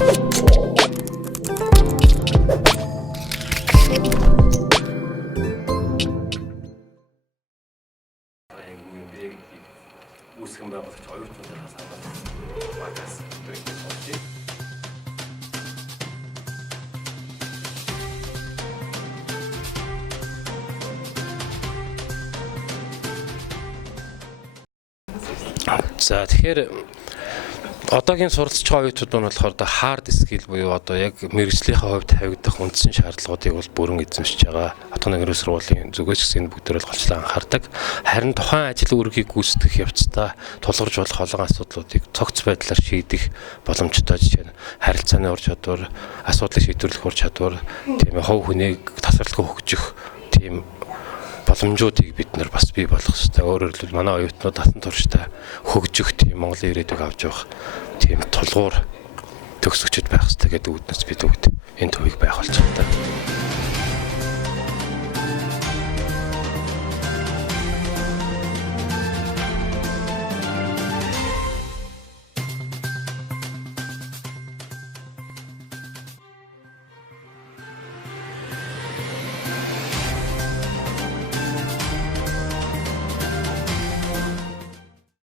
үүсгэн байгуулагч оюутнуудын хасаад магаас бүрийгээс олж За тэгэхээр одоогийн суралцж байгаа оюутнууд нь болохоор hard skill буюу одоо яг мэргэжлийнхээ хувьд тавигдах үндсэн шаардлагуудыг бол бүрэн эзэмшиж байгаа. Хатганы гэрээ сургуулийн зүгээс гэсэн бүгдээрээ голчлон анхаардаг. Харин тухайн ажил үргийг гүйцэтгэх явцдаа тулгарч болох олон асуудлуудыг цогц байдлаар шийдэх боломжтой жишээ нь харилцааны ур чадвар, асуудлыг шийдвэрлэх ур чадвар, тийм ээ хов хүнийг тасралтгүй хөгжих тийм боломжуудыг бид нар бас бий болгох хэрэгтэй. Өөрөөр хэлбэл манай оюутнууд татан турштай хөгжих тийм Монголын ирээдүйг авч явах тийм тулгуур төгсөгчд байх хэрэгтэй гэдэг үгнээс бид бүгд энэ төвийг байгуулж байна.